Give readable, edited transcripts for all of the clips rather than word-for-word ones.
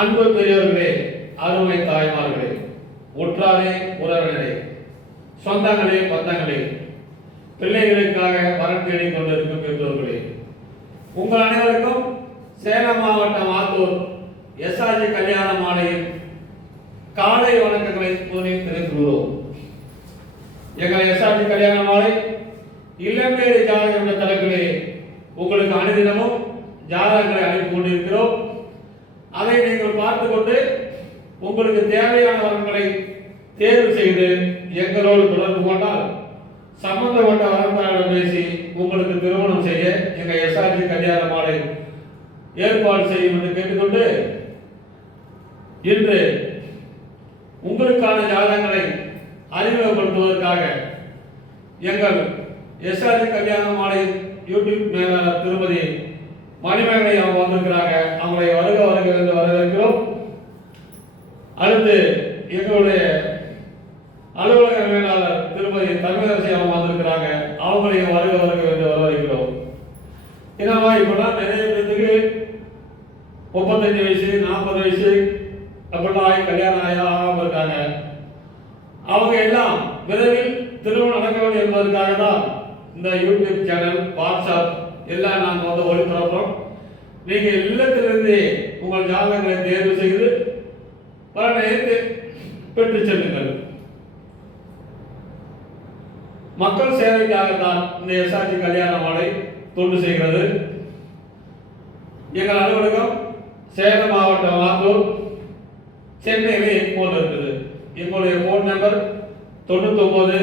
அன்பு பெரியவர்களே, அருமை தாய்மார்களே, உற்றாரே, உறவினரே, சொந்தங்களே, பந்தங்களே, பிள்ளைகளுக்காக வரம் தேடிக் கொண்டிருக்கும் பெற்றோர்களே, உங்கள் அனைவருக்கும் சேலம் மாவட்டம் ஆத்தூர் எஸ்ஆர்ஜி கல்யாண மாலையின் காலை வணக்கங்களை முதலில் தெரிவித்துள்ளோம். எங்கள் எஸ்ஆர்ஜி கல்யாண மாலை இளம்பேறு ஜாதகம் என்ற தலைப்பிலே உங்களுக்கு அனுதினமும் ஜாதகங்களை அனுப்பி கொண்டிருக்கிறோம். அதை நீங்கள் பார்த்து கொண்டு உங்களுக்கு தேவையான வரங்களை தேர்வு செய்து எங்களோடு தொடர்பு கொண்டால் சம்பந்தப்பட்ட வரம்புகளிடம் பேசி உங்களுக்கு திருமணம் செய்ய எங்கள் எஸ்ஆர்ஜி கல்யாண மாலை ஏற்பாடு செய்யும் என்று கேட்டுக்கொண்டு, இன்று உங்களுக்கான ஜாதகங்களை அறிமுகப்படுத்துவதற்காக எங்கள் எஸ்ஆர்ஜி கல்யாண மாலை யூடியூப் மேலாளர் திருமதி மணிமேகலை அவங்க வந்திருக்கிறாங்க. அவங்களை வருக என்று வரவேற்கிறோம். அடுத்து எங்களுடைய அலுவலக மேலாளர் திருமதி தமிழரசி அவங்க வந்திருக்கிறாங்க. அவங்களையும் வருக என்று வரவேற்கிறோம். என்னவா இப்பெல்லாம் நிறைய பேருக்கு 35 வயசு 40 வயசு அப்படிலாம் கல்யாணம் ஆகாமல் இருக்காங்க. அவங்க எல்லாம் விரைவில் திருமணம் நடக்க வேண்டும் என்பதற்காக தான் இந்த யூடியூப் சேனல், வாட்ஸ்அப் எல்லாம் நாங்கள் ஒளிபரப்புறோம். நீங்கள் இல்லத்திலிருந்தே உங்கள் ஜாதகங்களை தேர்வு செய்து பலனை பெற்று செல்லுங்கள். மக்கள் சேவைக்காகத்தான் இந்த எஸ்ஆர்ஜி கல்யாண மாலை தொண்டு செய்கிறது. எங்கள் அலுவலகம் சேலம் மாவட்டம் ஆத்தூர், சென்னையிலே போன் இருக்குது. எங்களுடைய போன் நம்பர் 99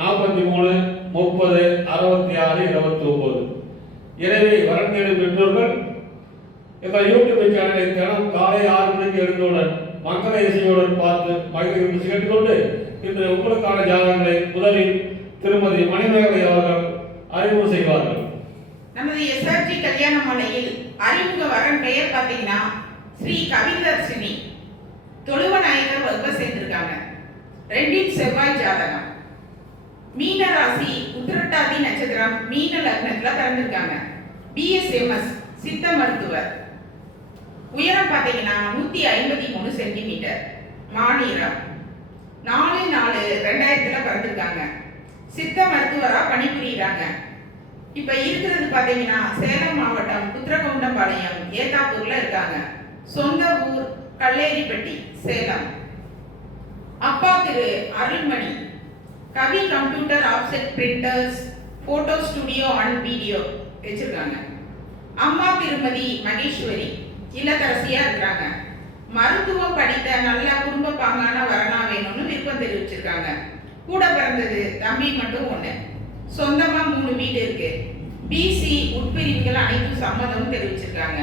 43 30 66 29. எனவே வரம் தேடும் பெற்றோர்கள் எங்கள் யூடியூப் சேனலை தினம் காலை 6 மணிக்கு எழுந்தவுடன் மக்களை இசையுடன் பார்த்து மகிழ்ச்சி கேட்டுக்கொண்டு இன்று உங்களுக்கான ஜாதகங்களை முதலில் திருமதி மணிமேகலை அவர்கள் அறிமுகம் செய்வார்கள். நமது எஸ்ஆர்ஜி கல்யாண மாலையில் அறிமுக வரன் பெயர் பார்த்தீங்கன்னா ஸ்ரீ கவிதர்ஷினி தொழுவநாயகர் வகுப்பை சேர்ந்திருக்காங்க. 2 செவ்வாய் ஜாதகம், மீன ராசி, உத்திரட்டாதி நட்சத்திரம், மீன லக்னத்துல பிறந்திருக்காங்க. பிஎஸ்எம்எஸ் சித்த மருத்துவர். உயரம் பார்த்தீங்கன்னா 153 சென்டிமீட்டர். மாநிலம் 4/4/2000 பிறந்திருக்காங்க. சித்த மருத்துவரா பணிபுரியுறாங்க. இப்ப இருக்கிறது பார்த்தீங்கன்னா சேலம் மாவட்டம் குத்திரகவுண்டம்பாளையம் ஏத்தாப்பூர்ல இருக்காங்க. சொந்த ஊர் கல்லேரிப்பட்டி, சேலம். அப்பா Thiru Arulmani, Kavi computer offset printers, photo studio and video வச்சிருக்காங்க. அம்மா திருமதி மகேஸ்வரி இல்லத்தரசியா இருக்கிறாங்க. மருத்துவம் படித்த நல்ல குடும்ப பாங்கான வரனா வேணும்னு விருப்பம் தெரிவிச்சிருக்காங்க. கூட பிறந்தது தம்பி மட்டும் 1. சொந்தமா 3 வீடு இருக்கு. பிசி உட்பிரிவுகள் அனைத்தும் சம்மதம் தெரிவிச்சிருக்காங்க.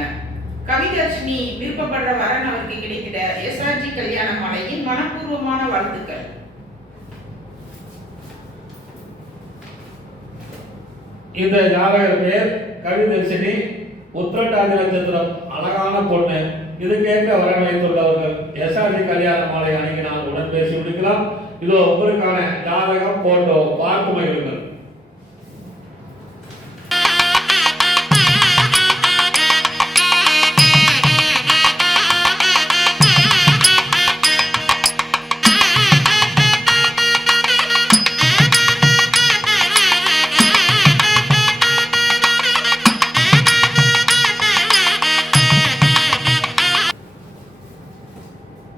கவிதர்ஷினி விருப்பப்படுற வரன் அவருக்கு கிடைக்கிற எஸ்ஆர்ஜி கல்யாண மாலையின் மனப்பூர்வமான வாழ்த்துக்கள். இந்த ஜாதகர் பெயர் கவிதர்ஷினி, உத்திரட்டாதி நட்சத்திரம், அழகான பொண்ணு. இதுக்கேற்ற வரவழைத்துள்ளவர்கள் எஸ்ஆர்ஜி கல்யாண மாலை அணுகினால் உடன் பேசி முடிக்கலாம். இதோ உங்களுக்கான ஜாதகம், போட்டோ பார்த்து மகிழுங்கள்.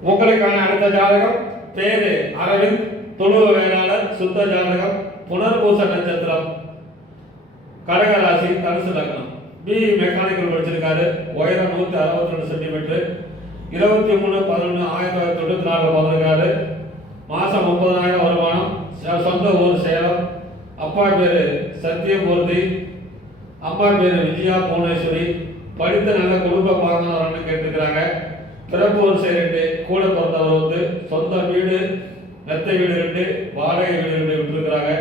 உங்களுக்கான அடுத்த ஜாதகம் பேரு அரவிந்த், தொழுவ வேளாளர், சுத்த ஜாதகம், புனர்பூச நட்சத்திரம், கடகராசி, தனுசு லக்னம். பிஇ மெக்கானிக்கல் படிச்சிருக்காரு. உயரம் 162 சென்டிமீட்டர். 23/11/1994 பிறந்திருக்காரு. மாசம் 30,000 வருமானம். சொந்த ஊர் சேலம். அப்பா பேரு சத்தியமூர்த்தி, அம்மா பேரு விஜயா புவனேஸ்வரி. படித்த நல்ல குடும்ப பாகன்னு கேட்டிருக்கிறாங்க. பிறப்பு ஒரு சைடு, கூட பிறந்தவர் சொந்த வீடு, மெத்த வீடு 2, வாடகை வீடு 2 விட்டுருக்கிறாங்க.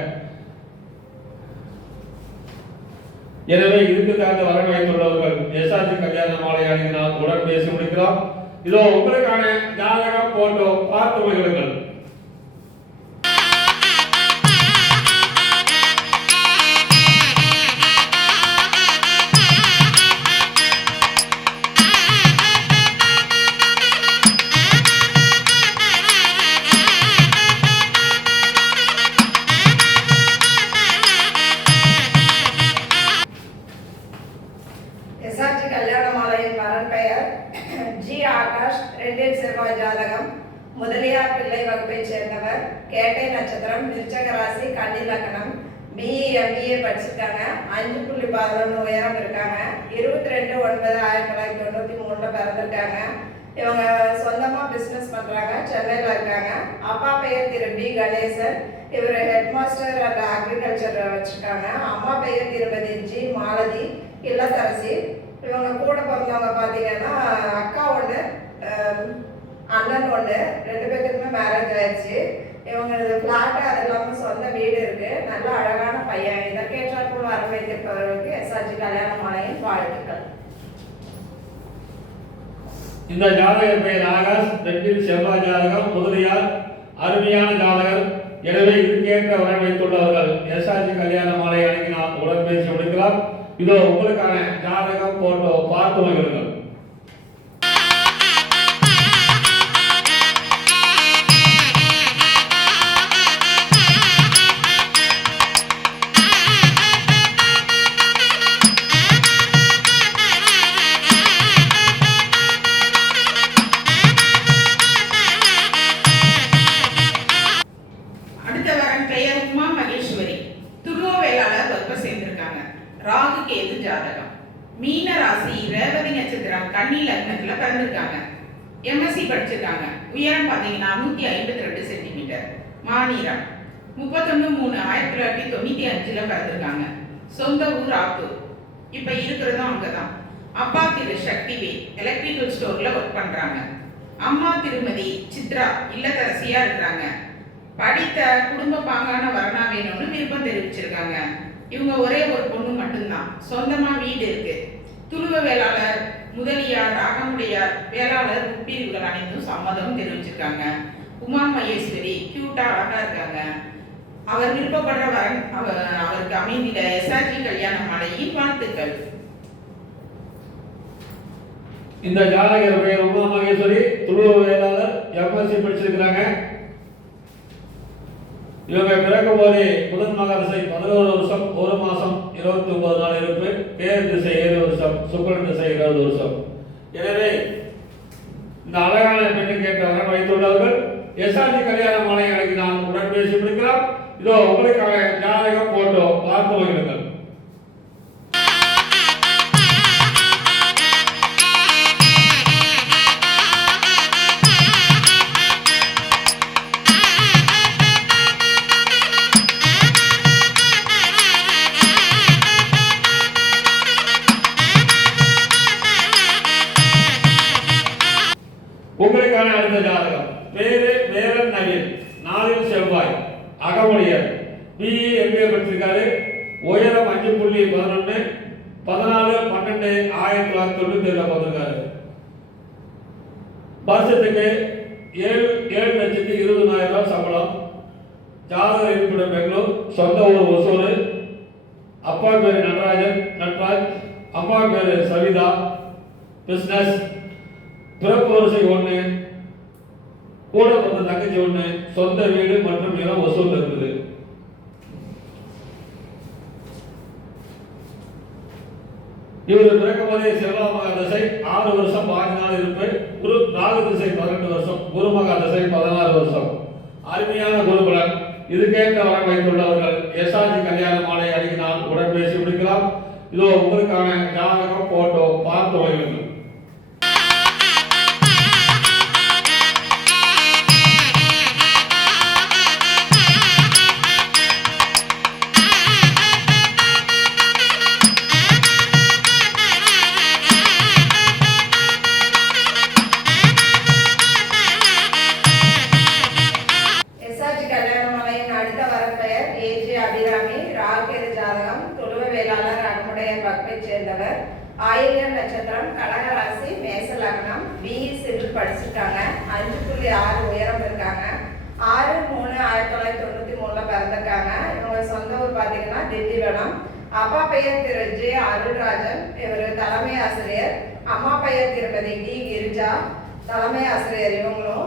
எனவே இதுக்காக வரவழைத்துள்ளவர்கள் எஸ்ஆர்ஜி கல்யாண மாலை அணுகினால் உடன் பேசி முடிக்கலாம். இதோ உங்களுக்கான ஜாதகம், போட்டோ பார்த்து மகிழுங்கள். எஸ்ஆர்ஜி கல்யாணமாலையின் வரன் பெயர் ஜி ஆகாஷ், 2 செவ்வாய் ஜாதகம், முதலியார் பிள்ளை வகுப்பைச் சேர்ந்தவர், கேட்டை நட்சத்திரம், விருச்சக ராசி, கன்னி லக்னம், பிஇ எம்பிஏ படிச்சிருக்காங்க, 5.11 உயரம் இருக்காங்க, 22/9/1993 பிறந்திருக்காங்க. இவங்க சொந்தமா பிசினஸ் பண்றாங்க, சென்னையில இருக்காங்க. அப்பா பெயர் திரு பி கணேசன், இவர் ஹெட் மாஸ்டர் அண்ட் அக்ரிகல்ச்சர் வச்சிருக்காங்க. அம்மா பெயர் திருமதி ஜி மாலதி, இல்லத்தரசி. இவங்க கூட பிறந்தவங்க பார்த்தீங்கன்னா அக்கா ஒன்று, அண்ணன் ஒன்று, 2 பேருக்குமே மேரேஜ் ஆயிடுச்சு. இவங்க ஃப்ளாட்டு அது இல்லாமல் சொந்த வீடு இருக்கு. நல்ல அழகான பையன். இதற்கேற்றாற்போல் வர வைத்திருப்பவர்களுக்கு எஸ்ஆர்ஜி கல்யாணமாலையின் வாழ்த்துக்கள். இந்த ஜாதகர் பெயர் ஆகாஷ், 2 செவ்வாய் ஜாதகம், முதலியார், அருமையான ஜாதகர். எனவே இதுக்கேற்ற வரை வைத்துள்ளவர்கள் எஸ்ஆர்ஜி கல்யாணமாலை அணுகினால் உடன்பேசி முடிக்கலாம். இதோ உங்களுக்கான ஜாதகம் போட்டோ பார்த்து மகிழுங்கள். அடுத்த வரன் பெயர் உமா மகேஸ்வரி, துருவ வேளாளர் வகுப்பை சேர்ந்திருக்காங்க. ராகு கேது ஜாதகம், மீன ராசி, ரேவதி நட்சத்திரம், கன்னி லக்னத்துல பிறந்திருக்காங்க. எம்எஸ்சி படிச்சிருக்காங்க. உயரம் பார்த்தீங்கன்னா 152 சென்டிமீட்டர். மாநிலம் 31/3/1995 பிறந்திருக்காங்க. சொந்த ஊர் ஆத்தூர். இப்ப இருக்கிறதும் அங்கதான். அப்பா திரு சக்திவேல் எலக்ட்ரிக்கல் ஸ்டோர்ல ஒர்க் பண்றாங்க. அம்மா திருமதி சித்ரா இல்லத்தரசியா இருக்கிறாங்க. படித்த குடும்ப பாங்கான வரனா வேணும்னு விருப்பம் தெரிவிச்சிருக்காங்க. இவங்க ஒரே ஒரு பொண்ணு மட்டும்தான். சொந்தமா வீடு இருக்கு. துருவ வேளாளர், முதலியார், அகமுடையார், வேளாளர் உட்பிரிவுகள் அனைத்தும் சம்மதம் தெரிவிச்சிருக்காங்க. உமா மகேஸ்வரி கியூட்டா அழகா இருக்காங்க. அவர் விருப்பப்படுற வரன் அவருக்கு அமைந்திட எஸ்ஆர்ஜி கல்யாணமாலையின் வாழ்த்துக்கள். இந்த ஜாதகர் பெயர் உமா மகேஸ்வரி, துருவ வேளாளர், எம்எஸ்சி படிச்சிருக்கிறாங்க. இவங்க பிறக்கும் போதே புதன் மகாதசை 11 வருஷம் 1 மாசம் 29 நாள் இருப்பு, கேது திசை 7 வருஷம், சுக்கிரன் திசை 20 வருஷம். எனவே இந்த அழகான பெண்ணுக்கு ஏற்ற வரன் வைத்துள்ளவர்கள் எஸ்ஆர்ஜி கல்யாணமாலை அழைக்கு நாம் உடன்பேசி முடிக்கலாம். இதோ உங்களுக்கான ஜாதகம் போட்டோ பார்த்து மகிழுங்கள். உங்களுக்கான அடுத்த ஜாதகம் பேரு வேலன் நவீன், 4 செவ்வாய், அகமுடையர், பிஇ எம்பிஏ படிச்சிருக்காரு. உயரம் 5.11, 14/12/1997 பிறந்திருக்காரு. வருஷத்துக்கு 7,20,000 சம்பளம். ஜாதக இருப்பிடம் பெங்களூர், சொந்த ஊர் ஒசூர். அப்பா பேரு நட்ராஜ், அம்மா பேரு சவிதா. பிசினஸ், பிறப்பு வரிசை 1, கூட பிறந்த தங்கச்சி 1, சொந்த வீடு மற்றும் நிலம் வசூல் இருக்குது. இவர் பிறக்கும் போதே செவ்வாய் மகாதசை 6 வருஷம் 6 நாள் இருப்பு. குரு ராகு திசை 18 வருஷம், குரு மகாதசை 16 வருஷம். அருமையான குருபலன். இதுக்கேற்ற வரம் வைத்துள்ளவர்கள் எஸ்ஆர்ஜி கல்யாணமாலை அணுகினால் உடன்பேசி முடிக்கலாம். இதோ உங்களுக்கான ஜாதகம் போட்டோ பார்த்து மகிழுங்கள். சேர்ந்தவர். ஆயில்யம் நட்சத்திரம், கடக ராசி, மேச லக்னம், பிஇ சிவில் படிச்சிருக்காங்க. 5.6 உயரம் இருக்காங்க. 6/3/1993 பிறந்திருக்காங்க. இவங்க சொந்த ஊர் பார்த்தீங்கன்னா திண்டிவனம். அப்பா பெயர் திரு ஜே அருள்ராஜன், இவர் தலைமை ஆசிரியர். அம்மா பெயர் திருமதி டி கிரிஜா, தலைமை ஆசிரியர். இவங்களும்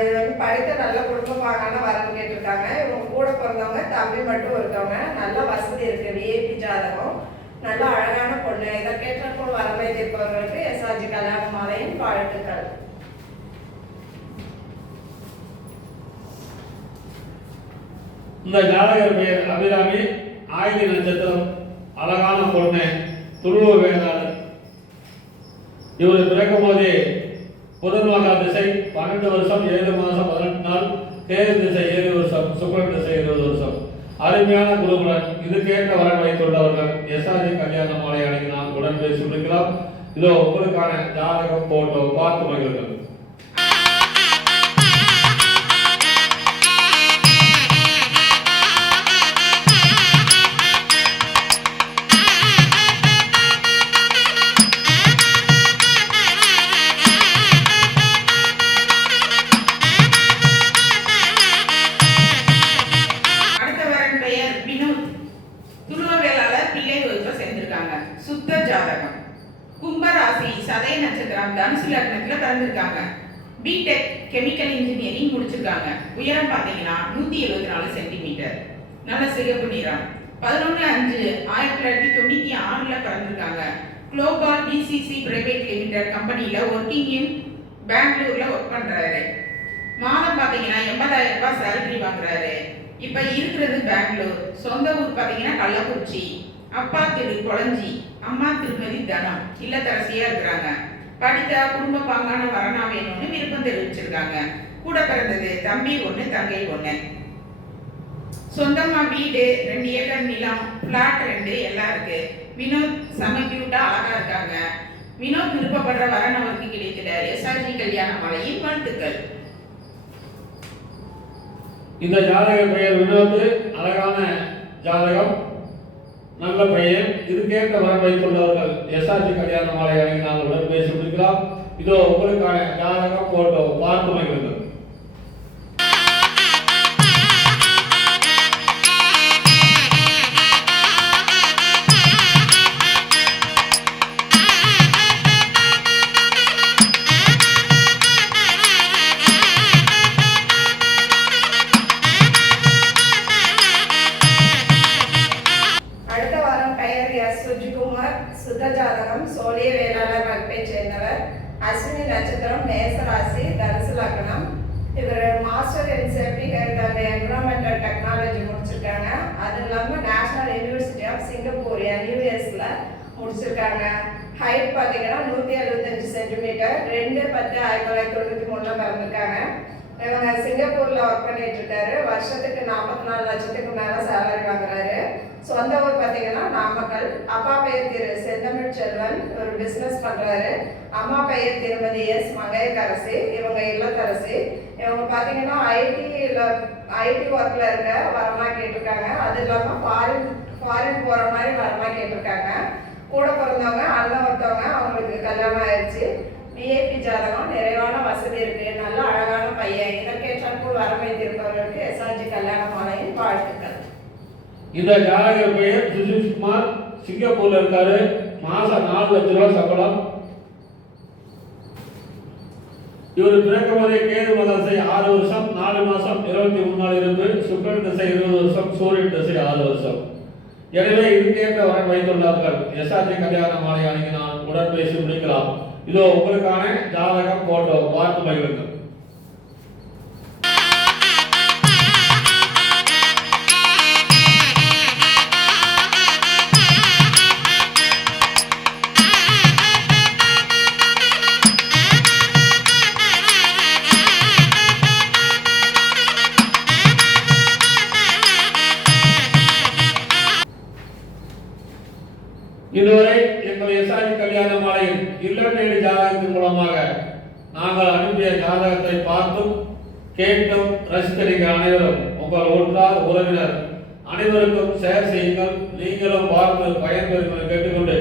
இது வந்து படித்த நல்ல குடும்பமான வரன் கேட்டிருக்காங்க. இவங்க கூட பிறந்தவங்க தம்பி மட்டும் இருக்கவங்க. நல்ல வசதி இருக்கு. விஐபி ஜாதகம். நல்ல அழகான பொண்ணு. இதற்கேற்ற தீர்ப்பவர்களுக்கு எஸ்ஆர்ஜி கல்யாண மாலையின் வாழ்த்துக்கள். இந்த ஜாதகர் பெயர் அபிராமி, ஆயிலி நட்சத்திரம், அழகான பொண்ணு, துருவ வேளாளர். இவர் பிறக்கும் போதே புதன் மகா திசை 12 வருஷம் 7 மாதம் 18 நாள், கேது திசை 7 வருஷம், சுக்கிரன் திசை 20 வருஷம். அருமையான குருகுலன். இதுக்கேற்ற வரன் வைத்துள்ளவர்கள் எஸ்ஆர்ஜி கல்யாண மாலை அணுகினால் உடன் பேசி முடிக்கலாம். இதோ உங்களுக்கான ஜாதகம் போட்டோ பார்த்து மகிழ்கள். சுத்த ஜாதகம். கும்பராசி, சதய நட்சத்திரம், தனுசு லக்னத்துல பிறந்திருக்காங்க. பிடெக் கெமிக்கல் இன்ஜினியரிங் முடிச்சிருக்காங்க. உயரம் பார்த்தீங்கன்னா 174 சென்டிமீட்டர். நல்ல சிகப்பு நிறம். 11/5/1996 பிறந்திருக்காங்க. குளோபால் பிசிசி பிரைவேட் லிமிடெட் கம்பெனியில ஒர்க்கிங் இன் பெங்களூர்ல ஒர்க் பண்றாரு. மாதம் பார்த்தீங்கன்னா 80,000 ரூபாய் சேலரி வாங்குறாரு. இப்ப இருக்கிறது பெங்களூர். சொந்த ஊர் பார்த்தீங்கன்னா கள்ளக்குறிச்சி. அப்பா திரு கொளஞ்சி, அம்மா திருமதி தனம். இல்லத்தரசியா இருக்கிறாங்க. படித்த குடும்ப பாங்கான வரனா வேணும்னு விருப்பம் தெரிவிச்சிருக்காங்க. கூட பிறந்தது தம்பி 1 தங்கை 1. சொந்தமா வீடு 2 ஏக்கர் நிலம், பிளாட் 2 எல்லாம் இருக்கு. வினோத் செம கியூட்டா அழகா இருக்காங்க. வினோத் விருப்பப்படுற வரன் அவருக்கு கிடைத்திட எஸ்ஆர்ஜி கல்யாண மாலையின் வாழ்த்துக்கள். இந்த ஜாதகர் பெயர் வினோத். அழகான ஜாதகம், நல்ல பெயர். இதுக்கேற்ற வரன் வைத்துள்ளவர்கள் எஸ்ஆர்ஜி கல்யாண மாலை அணுகினால் உடன் பேசி முடிக்கலாம். இதோ உங்களுக்கான ஜாதகம் போட்டோ பார்த்து மகிழ்கள். சுத்த ஜாதகம், சோழிய வேளாளர் வகுப்பை சேர்ந்தவர். அஸ்வினி நட்சத்திரம், மேசராசி, தனுசு லக்னம். இவர் master in safety health and environmental technology முடிச்சிருக்காங்க. அது இல்லாமல் நேஷனல் யூனிவர்சிட்டி ஆஃப் சிங்கப்பூர் NUSல முடிச்சிருக்காங்க. ஹைட் பார்த்தீங்கன்னா 175 சென்டிமீட்டர். 2/10/1993 பிறந்திருக்காங்க. இவங்க சிங்கப்பூர்ல ஒர்க் பண்ணிட்டு இருக்காரு. வருஷத்துக்கு 44 லட்சத்துக்கு மேல சேலரி வாங்குறாரு. சொந்த ஊர் பார்த்தீங்கன்னா நாமக்கல். அப்பா பெயர் திரு செந்தமிழ் செல்வன், ஒரு பிஸ்னஸ் பண்றாரு. அம்மா பெயர் திருமதி எஸ் மங்கையரசி, இவங்க இல்லத்தரசி. இவங்க பார்த்தீங்கன்னா ஐடி ஒர்க்ல இருக்க வரமா கேட்டிருக்காங்க. அது இல்லாமல் ஃபாரின் போற மாதிரி வரமா கேட்டிருக்காங்க. கூட பிறந்தவங்க அண்ணன் ஒருத்தவங்க, அவங்களுக்கு கல்யாணம் ஆயிடுச்சு. விஐபி ஜாதகம், நிறைவான வசதி இருக்கு, நல்ல அழகான பையன். இதற்கேற்றாற்போல் வரம் வைத்திருப்பவர்களுக்கு எஸ்ஆர்ஜி கல்யாண மாலையின் வாழ்த்துக்கள். இந்த ஜாதகர் பெயர் சுஷிஷ்குமார், சிங்கப்பூர்ல இருக்காரு. மாசம் 4 லட்சம் ரூபாய் சம்பளம். இவர் பிறக்கும் போதே கேது மதசை 6 வருஷம் 4 மாசம் 23 நாள் இருந்து, சுக்கிரன் திசை 20 வருஷம், சூரியன் திசை 6 வருஷம். எனவே இதுக்கேற்ற வரன் வைத்துள்ளார்கள் எஸ்ஆர்ஜி கல்யாண மாலை அணுகினால் உடன் பேசி முடிக்கலாம். இதோ உங்களுக்கான ஜாதகம் போட்டோ பார்த்து மகிழுங்கள். இதுவரை எங்கள் எஸ்ஆர்ஜி கல்யாண மாலையில் இல்லம் தேடி ஜாதகத்தின் மூலமாக நாங்கள் அனுப்பிய ஜாதகத்தை பார்த்தும் கேட்டும் ரசித்த நீங்கள் அனைவரும் உங்கள் உற்றார் உறவினர் அனைவருக்கும் ஷேர் செய்யுங்கள். நீங்களும் பார்த்து பயன்பெறுங்கள் கேட்டுக்கொண்டு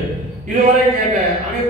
இதுவரை கேட்ட அனைத்து